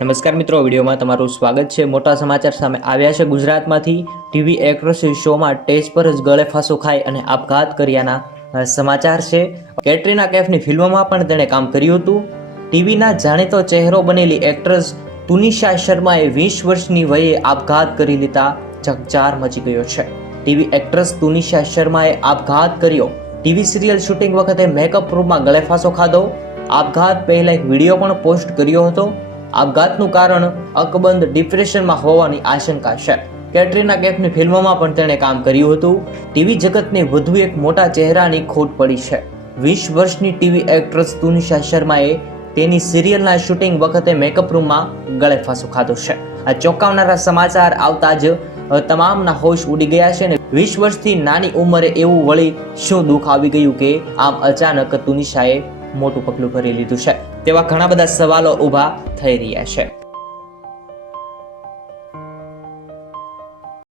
નમસ્કાર મિત્રો, વિડીયોમાં તમારું સ્વાગત છે। મોટા સમાચાર સામે આવ્યા છે ગુજરાતમાંથી। ટીવી એક્ટ્રેસ શોમાં સ્ટેજ પર જ ગળે ફાંસો ખાઈ અને આપઘાત કર્યાના સમાચાર છે। કેટરીના કૈફની ફિલ્મોમાં પણ તેણે કામ કર્યું હતું। ટીવીના જાણીતો ચહેરો બનેલી એક્ટ્રેસ તુનિશા શર્માએ 20 વર્ષની વયે આપઘાત કરી લેતા ચકચાર મચી ગયો છે। ટીવી એક્ટ્રેસ તુનિશા શર્માએ આપઘાત કર્યો। ટીવી સિરિયલ શૂટિંગ વખતે મેકઅપ રૂમમાં ગળે ફાંસો ખાધો। આપઘાત પહેલા એક વિડીયો પણ પોસ્ટ કર્યો હતો। આપઘાતનું કારણ અકબંધ ડિપ્રેશનમાં હોવાની આશંકા છે। કેટરીના કૈફની ફિલ્મોમાં પણ તેણે કામ કર્યું હતું। ટીવી જગતને વધુ એક મોટા ચહેરાની ખોટ પડી છે। 20 વર્ષની ટીવી એક્ટ્રેસ તુનિશા શર્માએ તેની સિરિયલના શૂટિંગ વખતે મેકઅપ રૂમમાં ગળે ફાંસો ખાધો છે। આ ચોંકાવનારા સમાચાર આવતા જ તમામના હોશ ઉડી ગયા છે અને 20 વર્ષથી નાની ઉંમરે એવું વળી શું દુઃખ આવી ગયું કે આમ અચાનક તુનિશાએ મોટું પગલું ભરી લીધું છે, તેવા ઘણા બધા સવાલો ઊભા થઈ રહ્યા છે।